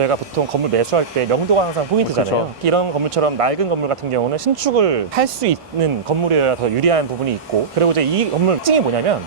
저희가 보통 건물 매수할 때 명도가 항상 포인트잖아요. 그렇죠. 이런 건물처럼 낡은 건물 같은 경우는 신축을 할 수 있는 건물이어야 더 유리한 부분이 있고, 그리고 이제 이 건물 특징이 뭐냐면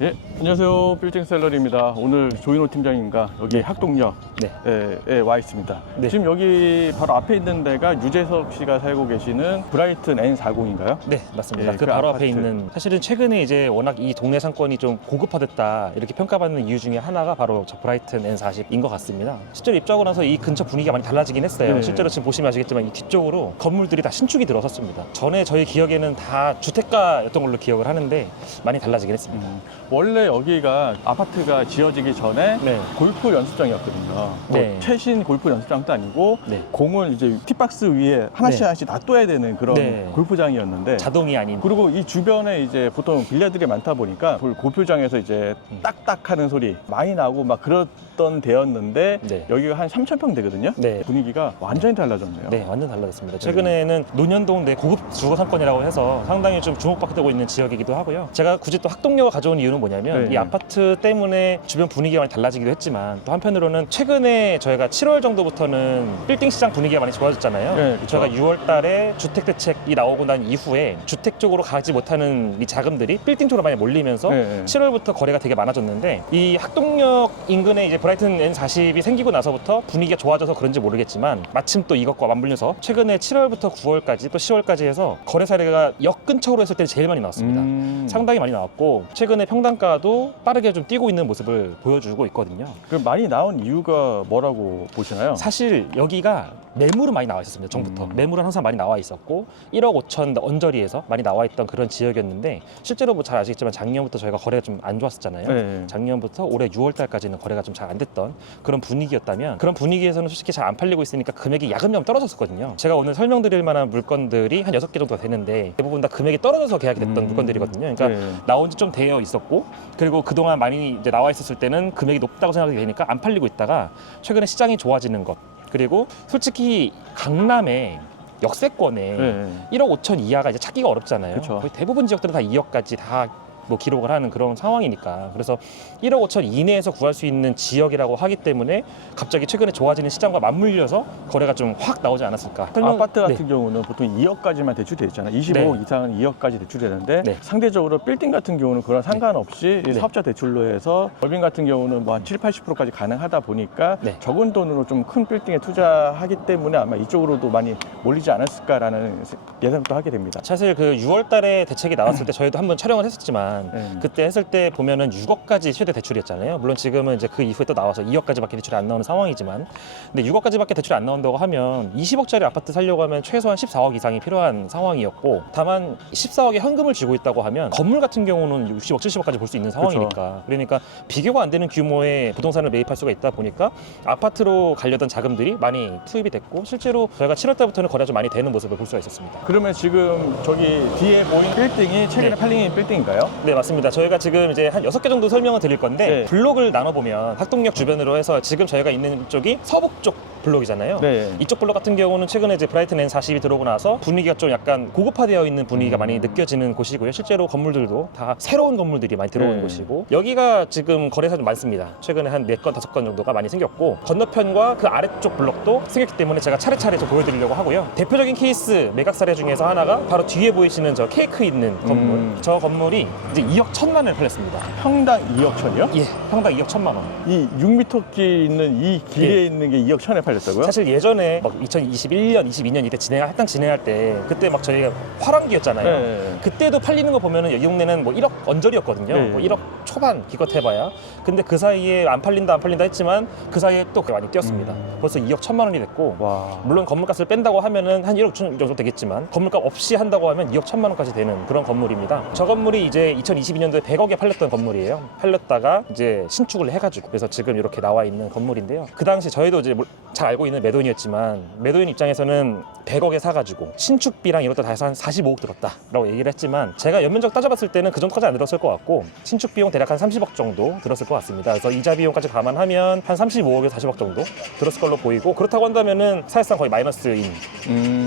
예, 안녕하세요. 빌딩 셀러리입니다. 오늘 조인호 팀장님과 여기 학동역에 와 있습니다. 네. 지금 여기 바로 앞에 있는 데가 유재석 씨가 살고 계시는 브라이튼 N40인가요? 네, 맞습니다. 예, 그 그 바로 아파트. 앞에 있는, 사실은 최근에 이제 워낙 이 동네 상권이 좀 고급화됐다 이렇게 평가받는 이유 중에 하나가 바로 저 브라이튼 N40인 것 같습니다. 실제로 입주하고 나서 이 근처 분위기가 많이 달라지긴 했어요. 네. 실제로 지금 보시면 아시겠지만 이 뒤쪽으로 건물들이 다 신축이 들어섰습니다. 전에 저희 기억에는 다 주택가였던 걸로 기억을 하는데 많이 달라지긴 했습니다. 원래 여기가 아파트가 지어지기 전에 네. 골프 연습장이었거든요. 뭐 네. 최신 골프 연습장도 아니고 네. 공을 이제 티박스 위에 하나씩 네. 하나씩 놔둬야 되는 그런 네. 골프장이었는데 자동이 아닌. 그리고 이 주변에 이제 보통 빌라들이 많다 보니까 골프장에서 이제 딱딱하는 소리 많이 나고 막 그랬던 데였는데 네. 여기가 한 3,000평 되거든요. 네. 분위기가 완전히 달라졌네요. 네, 완전 달라졌습니다. 최근에는 논현동 내 고급 주거 상권이라고 해서 상당히 좀 주목받고 있는 지역이기도 하고요. 제가 굳이 또 학동역을 가져온 이유는 뭐냐면 네. 이 아파트 때문에 주변 분위기가 많이 달라지기도 했지만, 또 한편으로는 최근에 저희가 7월 정도부터는 빌딩 시장 분위기가 많이 좋아졌잖아요. 네, 그렇죠. 저희가 6월 달에 주택 대책이 나오고 난 이후에 주택 쪽으로 가지 못하는 이 자금들이 빌딩 쪽으로 많이 몰리면서 네. 7월부터 거래가 되게 많아졌는데, 이 학동역 인근에 이제 브라이튼 N40이 생기고 나서부터 분위기가 좋아져서 그런지 모르겠지만 마침 또 이것과 맞물려서 최근에 7월부터 9월까지 또 10월까지 해서 거래 사례가 역 근처로 했을 때 제일 많이 나왔습니다. 상당히 많이 나왔고, 최근에 평당가도 빠르게 좀 뛰고 있는 모습을 보여주고 있거든요. 그 많이 나온 이유가 뭐라고 보시나요? 사실 여기가 매물은 많이 나와 있었습니다. 전부터 매물은 항상 많이 나와 있었고 1억 5천 언저리에서 많이 나와 있던 그런 지역이었는데, 실제로 뭐 잘 아시겠지만 작년부터 저희가 거래가 좀 안 좋았었잖아요. 네. 작년부터 올해 6월 달까지는 거래가 좀 잘 안 됐던 그런 분위기였다면, 그런 분위기에서는 솔직히 잘 안 팔리고 있으니까 금액이 야금야금 떨어졌었거든요. 제가 오늘 설명드릴 만한 물건들이 한 6개 정도가 되는데 대부분 다 금액이 떨어져서 계약이 됐던 물건들이거든요. 그러니까 네. 나온 지 좀 되어 있었고, 그리고 그동안 많이 이제 나와 있었을 때는 금액이 높다고 생각이 되니까 안 팔리고 있다가 최근에 시장이 좋아지는 것, 그리고 솔직히 강남에 역세권에 네. 1억 5천 이하가 이제 찾기가 어렵잖아요. 그쵸. 거의 대부분 지역들은 다 2억까지 다 뭐 기록을 하는 그런 상황이니까, 그래서 1억 5천 이내에서 구할 수 있는 지역이라고 하기 때문에 갑자기 최근에 좋아지는 시장과 맞물려서 거래가 좀 확 나오지 않았을까. 아파트 같은 네. 경우는 보통 2억까지만 대출돼 있잖아요. 25억 네. 이상은 2억까지 대출되는데 네. 상대적으로 빌딩 같은 경우는 그런 상관없이 이 네. 사업자 대출로 해서 법인 같은 경우는 뭐 한 70, 80%까지 가능하다 보니까 네. 적은 돈으로 좀 큰 빌딩에 투자하기 때문에 아마 이쪽으로도 많이 몰리지 않았을까라는 예상도 하게 됩니다. 사실 그 6월 달에 대책이 나왔을 때 저희도 한번 촬영을 했었지만 그때 했을 때 보면은 6억까지 최대 대출이었잖아요. 물론 지금은 이제 그 이후에 또 나와서 2억까지밖에 대출이 안 나오는 상황이지만, 근데 6억까지밖에 대출이 안 나온다고 하면 20억짜리 아파트 살려고 하면 최소한 14억 이상이 필요한 상황이었고, 다만 14억의 현금을 쥐고 있다고 하면 건물 같은 경우는 60억, 70억까지 볼 수 있는 상황이니까, 그러니까 비교가 안 되는 규모의 부동산을 매입할 수가 있다 보니까 아파트로 가려던 자금들이 많이 투입이 됐고, 실제로 저희가 7월 달부터는 거래가 좀 많이 되는 모습을 볼 수가 있었습니다. 그러면 지금 저기 뒤에 보이는 빌딩이 최근에 네. 팔린 빌딩인가요? 네, 맞습니다. 저희가 지금 이제 한 6개 정도 설명을 드릴 건데, 네. 블록을 나눠보면 학동역 주변으로 해서 지금 저희가 있는 쪽이 서북 쪽 블록이잖아요. 네. 이쪽 블록 같은 경우는 최근에 이제 브라이튼 N40이 들어오고 나서 분위기가 좀 약간 고급화되어 있는 분위기가 많이 느껴지는 곳이고요. 실제로 건물들도 다 새로운 건물들이 많이 들어오는 네. 곳이고, 여기가 지금 거래사 좀 많습니다. 최근에 한 4건, 5건 정도가 많이 생겼고, 건너편과 그 아래쪽 블록도 생겼기 때문에 제가 차례차례 좀 보여드리려고 하고요. 대표적인 케이스 매각 사례 중에서 하나가 바로 뒤에 보이시는 저 케이크 있는 건물. 저 건물이 이제 2억 1천만 원에 팔렸습니다. 평당 2억 천이요? 예, 평당 2억 1천만 원. 이 6m 길 있는 이 길에 네. 있는 게 2억 천에 팔렸다고요? 사실 예전에 막 2021년, 22년 이때 한창 진행할 때, 그때 막 저희가 화랑기였잖아요. 네. 그때도 팔리는 거 보면은 이 동네는 뭐 1억 언저리였거든요. 네. 뭐 1억 초반 기껏해봐야. 근데 그 사이에 안 팔린다 했지만 그 사이에 또 많이 뛰었습니다. 벌써 2억 1천만 원이 됐고, 와. 물론 건물값을 뺀다고 하면은 한 1억 정도 되겠지만 건물값 없이 한다고 하면 2억 1천만 원까지 되는 그런 건물입니다. 저 건물이 이제 2022년도에 100억에 팔렸던 건물이에요. 팔렸다가 이제 신축을 해가지고, 그래서 지금 이렇게 나와 있는 건물인데요. 그 당시 저희도 이제 잘 알고 있는 매도인이었지만 매도인 입장에서는 100억에 사가지고 신축비랑 이것도 다 해서 한 45억 들었다라고 얘기를 했지만 제가 연면적 따져봤을 때는 그 정도까지 안 들었을 것 같고 신축 비용 대략 한 30억 정도 들었을 것 같습니다. 그래서 이자 비용까지 감안하면 한 35억에서 40억 정도 들었을 걸로 보이고 그렇다고 한다면은 사실상 거의 마이너스인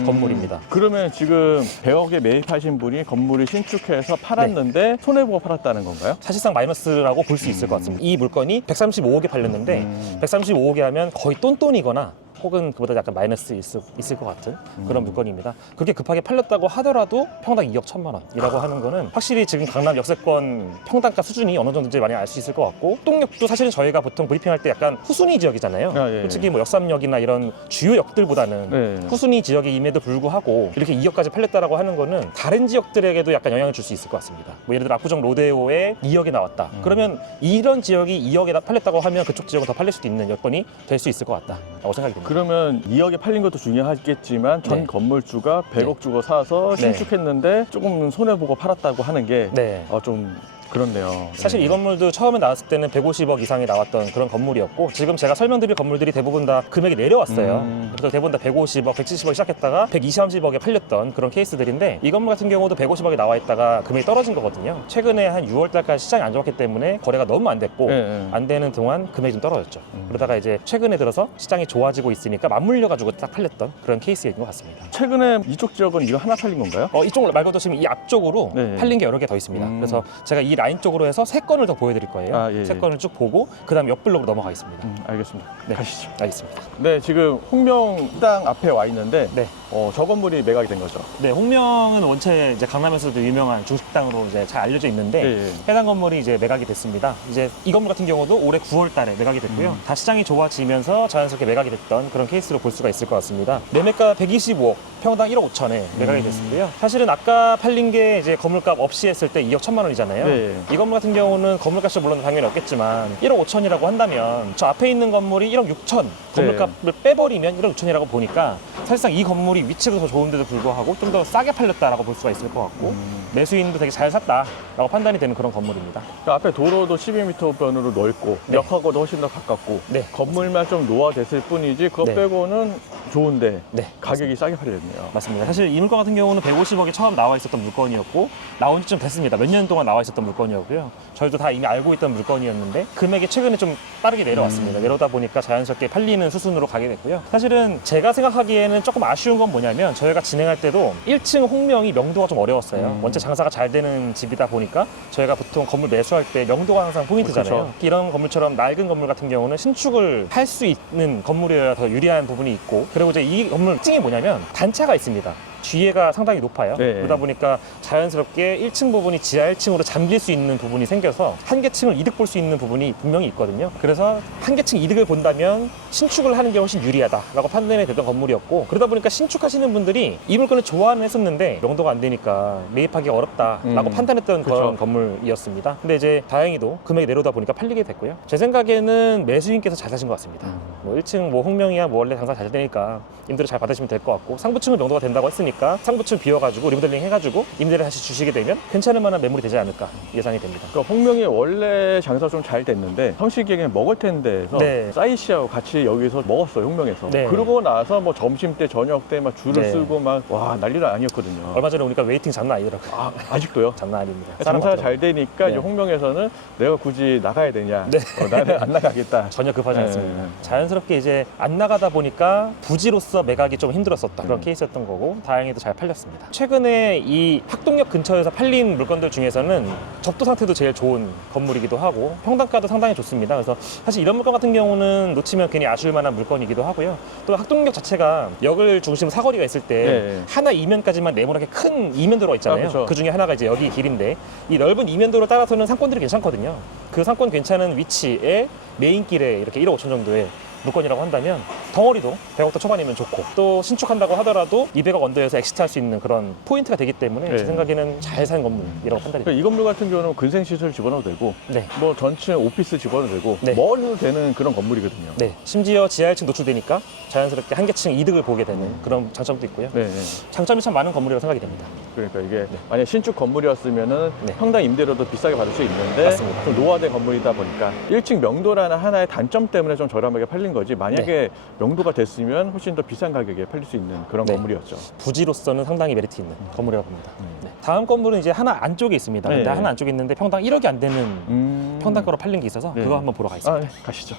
건물입니다. 그러면 지금 100억에 매입하신 분이 건물을 신축해서 팔았는데 손해보고 팔았다는 건가요? 사실상 마이너스라고 볼 수 있을 것 같습니다. 이 물건이 135억에 팔렸는데 135억에 하면 거의 똔똔이거나 혹은 그보다 약간 마이너스 있을 것 같은 그런 물건입니다. 그렇게 급하게 팔렸다고 하더라도 평당 2억 1천만 원이라고 하는 거는 확실히 지금 강남 역세권 평당가 수준이 어느 정도인지 많이 알 수 있을 것 같고 학동역도 사실은 저희가 보통 브리핑할 때 약간 후순위 지역이잖아요. 예. 솔직히 뭐 역삼역이나 이런 주요 역들보다는 예. 후순위 지역임에도 불구하고 이렇게 2억까지 팔렸다라고 하는 거는 다른 지역들에게도 약간 영향을 줄 수 있을 것 같습니다. 뭐 예를 들어 압구정 로데오에 2억이 나왔다. 그러면 이런 지역이 2억에 팔렸다고 하면 그쪽 지역은 더 팔릴 수도 있는 여건이 될 수 있을 것 같다라고 생각이 듭니다. 그러면 2억에 팔린 것도 중요하겠지만 전 네. 건물주가 100억 주고 사서 네. 신축했는데 조금 손해보고 팔았다고 하는 게 네. 좀 그렇네요. 사실 이 건물도 처음에 나왔을 때는 150억 이상이 나왔던 그런 건물이었고 지금 제가 설명드릴 건물들이 대부분 다 금액이 내려왔어요. 그래서 대부분 다 150억, 170억 시작했다가 120, 30억에 팔렸던 그런 케이스들인데 이 건물 같은 경우도 150억에 나와 있다가 금액이 떨어진 거거든요. 최근에 한 6월 달까지 시장이 안 좋았기 때문에 거래가 너무 안 됐고 안 되는 동안 금액이 좀 떨어졌죠. 그러다가 이제 최근에 들어서 시장이 좋아지고 있으니까 맞물려가지고 딱 팔렸던 그런 케이스인 것 같습니다. 최근에 이쪽 지역은 이거 하나 팔린 건가요? 이쪽 말고도 지금 이 앞쪽으로 네. 팔린 게 여러 개 더 있습니다. 그래서 제가 이 라인 쪽으로 해서 3건을 더 보여드릴 거예요. 예. 3건을 쭉 보고 그 다음 옆블록으로 넘어가겠습니다. 알겠습니다. 네. 가시죠. 알겠습니다. 네, 지금 홍명당 앞에 와 있는데 네. 저 건물이 매각이 된 거죠. 네, 홍명은 원체 이제 강남에서도 유명한 중식당으로 이제 잘 알려져 있는데 예. 해당 건물이 이제 매각이 됐습니다. 이제 이 건물 같은 경우도 올해 9월 달에 매각이 됐고요. 다 시장이 좋아지면서 자연스럽게 매각이 됐던 그런 케이스로 볼 수가 있을 것 같습니다. 매매가 125억, 평당 1억 5천에 매각이 됐고요. 사실은 아까 팔린 게 이제 건물값 없이 했을 때 2억 1천만 원이잖아요. 네. 이 건물 같은 경우는 건물값이 물론 당연히 없겠지만 1억 5천이라고 한다면 저 앞에 있는 건물이 1억 6천 건물값을 빼버리면 1억 6천이라고 보니까 사실상 이 건물이 위치가 더 좋은데도 불구하고 좀 더 싸게 팔렸다라고 볼 수가 있을 것 같고 매수인도 되게 잘 샀다라고 판단이 되는 그런 건물입니다. 그 앞에 도로도 12m 변으로 넓고 네. 역하고도 훨씬 더 가깝고 네, 건물만 좀 노화됐을 뿐이지 그거 네. 빼고는 좋은데 네, 가격이 싸게 팔렸네요. 맞습니다. 사실 이 물건 같은 경우는 150억에 처음 나와 있었던 물건이었고 나온 지 좀 됐습니다. 몇 년 동안 나와 있었던 물건이었고요. 저희도 다 이미 알고 있던 물건이었는데 금액이 최근에 좀 빠르게 내려왔습니다. 내려오다 보니까 자연스럽게 팔리는 수순으로 가게 됐고요. 사실은 제가 생각하기에는 조금 아쉬운 건 뭐냐면 저희가 진행할 때도 1층 홍명이 명도가 좀 어려웠어요. 원체 장사가 잘 되는 집이다 보니까 저희가 보통 건물 매수할 때 명도가 항상 포인트잖아요. 그렇죠. 이런 건물처럼 낡은 건물 같은 경우는 신축을 할 수 있는 건물이어야 더 유리한 부분이 있고 그리고 이제 이 건물 특징이 뭐냐면 단차가 있습니다. 뒤에가 상당히 높아요. 네. 그러다 보니까 자연스럽게 1층 부분이 지하 1층으로 잠길 수 있는 부분이 생겨서 한 개층을 이득 볼 수 있는 부분이 분명히 있거든요. 그래서 한 개층 이득을 본다면 신축을 하는 게 훨씬 유리하다라고 판단이 됐던 건물이었고 그러다 보니까 신축하시는 분들이 이 물건을 좋아는 했었는데 명도가 안 되니까 매입하기 어렵다라고 판단했던 그쵸. 그런 건물이었습니다. 근데 이제 다행히도 금액이 내려오다 보니까 팔리게 됐고요. 제 생각에는 매수인께서 잘 사신 것 같습니다. 뭐 1층 뭐 홍명이야 뭐 원래 장사 잘 되니까 임대료 잘 받으시면 될 것 같고 상부층은 명도가 된다고 했으니까 상부층 비워가지고 리모델링 해가지고 임대를 다시 주시게 되면 괜찮을 만한 매물이 되지 않을까 예상이 됩니다. 그러니까 홍명이 원래 장사 좀 잘 됐는데 성식에게는 먹을 텐데 해서 네. 사이시하고 같이 여기서 먹었어요, 홍명에서. 네. 그러고 나서 뭐 점심 때 저녁 때 막 줄을 네. 쓰고 막 와 난리가 아니었거든요. 얼마 전에 오니까 웨이팅 장난 아니더라고요. 아직도요? 장난 아닙니다. 장사가 잘 되니까 네. 이제 홍명에서는 내가 굳이 나가야 되냐? 네. 나는 안 나가겠다. 전혀 급하지 네. 않습니다. 자연스럽게 이제 안 나가다 보니까 부지로서 매각이 좀 힘들었었던 그런 케이스였던 거고 다행히도 잘 팔렸습니다. 최근에 이 학동역 근처에서 팔린 물건들 중에서는 접도 상태도 제일 좋은 건물이기도 하고 평당가도 상당히 좋습니다. 그래서 사실 이런 물건 같은 경우는 놓치면 괜히 아쉬울 만한 물건이기도 하고요. 또 학동역 자체가 역을 중심으로 사거리가 있을 때 네. 하나 이면까지만 네모나게 큰 이면도로가 있잖아요. 그렇죠. 그 중에 하나가 이제 여기 길인데 이 넓은 이면도를 따라서는 상권들이 괜찮거든요. 그 상권 괜찮은 위치에 메인길에 이렇게 1억 5천 정도의 물건이라고 한다면 덩어리도 100억대 초반이면 좋고 또 신축한다고 하더라도 200억 언더에서 엑시트할 수 있는 그런 포인트가 되기 때문에 네. 제 생각에는 잘 산 건물이라고 판단이 그러니까 됩니다. 이 건물 같은 경우는 근생시설 집어넣어도 되고 네. 뭐 전층 오피스 집어넣어도 되고 네. 뭐 해도 되는 그런 건물이거든요. 네, 심지어 지하 1층 노출되니까 자연스럽게 한 개층 이득을 보게 되는 그런 장점도 있고요. 네, 네. 장점이 참 많은 건물이라고 생각이 됩니다. 그러니까 이게 만약 신축 건물이었으면은 네. 평당 임대료도 비싸게 받을 수 있는데 맞습니다. 좀 노화된 건물이다 보니까 1층 명도라는 하나의 단점 때문에 좀 저렴하게 팔린 팔린 거지 만약에 명도가 됐으면 훨씬 더 비싼 가격에 팔릴 수 있는 그런 네. 건물이었죠. 부지로서는 상당히 메리트 있는 건물이라고 봅니다. 네. 다음 건물은 이제 하나 안쪽에 있습니다. 근데 네. 하나 안쪽에 있는데 평당 1억이 안 되는 평당가로 팔린 게 있어서 네. 그거 한번 보러 가겠습니다. 네, 가시죠.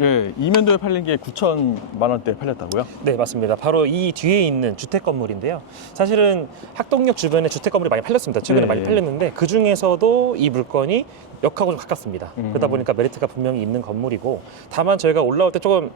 예, 이면도에 팔린 게 9천만 원대에 팔렸다고요? 네, 맞습니다. 바로 이 뒤에 있는 주택 건물인데요. 사실은 학동역 주변에 주택 건물이 많이 팔렸습니다. 최근에 네. 많이 팔렸는데 그 중에서도 이 물건이 역하고 좀 가깝습니다. 그러다 보니까 메리트가 분명히 있는 건물이고, 다만 저희가 올라올 때 조금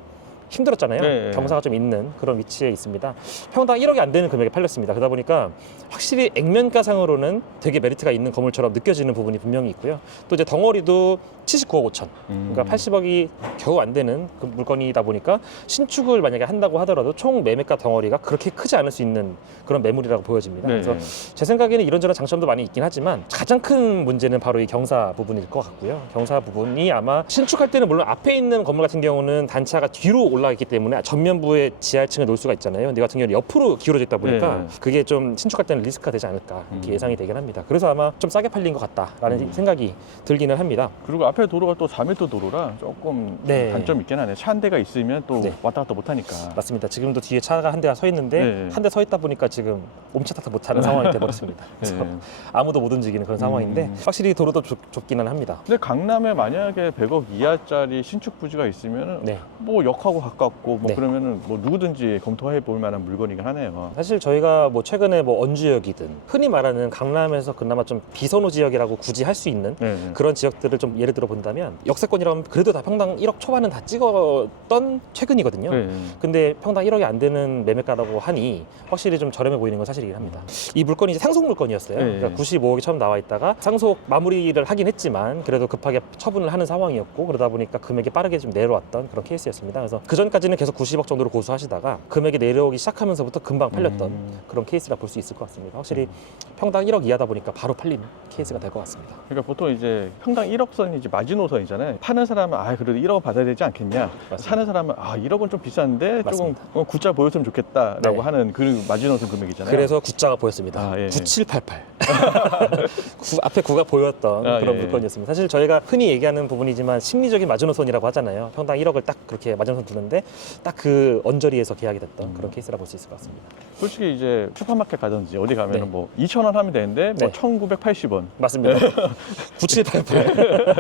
힘들었잖아요. 네. 경사가 좀 있는 그런 위치에 있습니다. 평당 1억이 안 되는 금액에 팔렸습니다. 그러다 보니까 확실히 액면가상으로는 되게 메리트가 있는 건물처럼 느껴지는 부분이 분명히 있고요. 또 이제 덩어리도 79억 5천. 그러니까 80억이 겨우 안 되는 그 물건이다 보니까 신축을 만약에 한다고 하더라도 총 매매가 덩어리가 그렇게 크지 않을 수 있는 그런 매물이라고 보여집니다. 네. 그래서 제 생각에는 이런저런 장점도 많이 있긴 하지만 가장 큰 문제는 바로 이 경사 부분일 것 같고요. 경사 부분이 아마 신축할 때는 물론 앞에 있는 건물 같은 경우는 단차가 뒤로 올라있기 때문에 전면부에 지하층을 놓을 수가 있잖아요. 근데 같은 경우는 옆으로 기울어져 있다 보니까 네. 그게 좀 신축할 때는 리스크가 되지 않을까 이렇게 예상이 되긴 합니다. 그래서 아마 좀 싸게 팔린 것 같다라는 생각이 들기는 합니다. 그리고 앞에 도로가 또 4m 도로라 조금 네. 단점 있긴 하네. 차 한 대가 있으면 또 네. 왔다 갔다 못 하니까. 맞습니다. 지금도 뒤에 차가 한 대가 서 있는데 네. 한 대 서 있다 보니까 지금 옴차타타 못하는 상황이 돼버렸습니다. 그래서 네. 아무도 못 움직이는 그런 상황인데 확실히 도로도 좁기는 합니다. 근데 강남에 만약에 100억 이하짜리 신축 부지가 있으면 네. 뭐 역하고 가깝고 뭐 네. 그러면은 뭐 누구든지 검토해 볼 만한 물건이긴 하네요. 사실 저희가 뭐 최근에 뭐 언주역이든 흔히 말하는 강남에서 그나마 좀 비선호 지역이라고 굳이 할 수 있는 네. 그런 지역들을 좀 예를 들어 본다면 역세권이라면 그래도 다 평당 1억 초반은 다 찍었던 최근이거든요. 네. 근데 평당 1억이 안 되는 매매가라고 하니 확실히 좀 저렴해 보이는 건 사실이긴 합니다. 이 물건이 이제 상속 물건이었어요. 네. 그러니까 95억이 처음 나와 있다가 상속 마무리를 하긴 했지만 그래도 급하게 처분을 하는 상황이었고 그러다 보니까 금액이 빠르게 좀 내려왔던 그런 케이스였습니다. 그래서 그 전까지는 계속 90억 정도로 고수하시다가 금액이 내려오기 시작하면서부터 금방 팔렸던 그런 케이스라 볼 수 있을 것 같습니다. 확실히 평당 1억 이하다 보니까 바로 팔리는 케이스가 될 것 같습니다. 그러니까 보통 이제 평당 1억 선이 이제 마지노선이잖아요. 파는 사람은 아 그래도 1억 받아야 되지 않겠냐. 맞습니다. 사는 사람은 아 1억은 좀 비싼데 맞습니다. 조금 굿자 보였으면 좋겠다라고 네. 하는 그 마지노선 금액이잖아요. 그래서 구자가 보였습니다. 아, 예. 9788. 앞에 9가 보였던 아, 그런 예. 물건이었습니다. 사실 저희가 흔히 얘기하는 부분이지만 심리적인 마지노선이라고 하잖아요. 평당 1억을 딱 그렇게 마지노선 두는데 딱 그 언저리에서 계약이 됐던 그런 케이스라 볼 수 있을 것 같습니다. 솔직히 이제 슈퍼마켓 가든지 어디 가면은 네. 뭐 2,000원 하면 되는데 뭐 네. 1,980원. 맞습니다. 9788.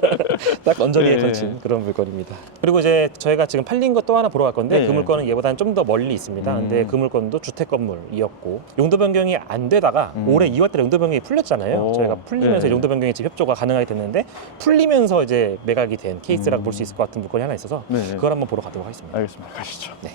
딱 언저리에 네. 걸친 그런 물건입니다. 그리고 이제 저희가 지금 팔린 것 또 하나 보러 갈 건데 네. 그 물건은 얘보다는 좀 더 멀리 있습니다. 근데 그 물건도 주택 건물이었고 용도 변경이 안 되다가 올해 2월달에 용도 변경이 풀렸잖아요. 오. 저희가 풀리면서 네. 용도 변경이 지금 협조가 가능하게 됐는데 풀리면서 이제 매각이 된 케이스라고 볼 수 있을 것 같은 물건이 하나 있어서 네. 그걸 한번 보러 가도록 하겠습니다. 알겠습니다. 가시죠. 네.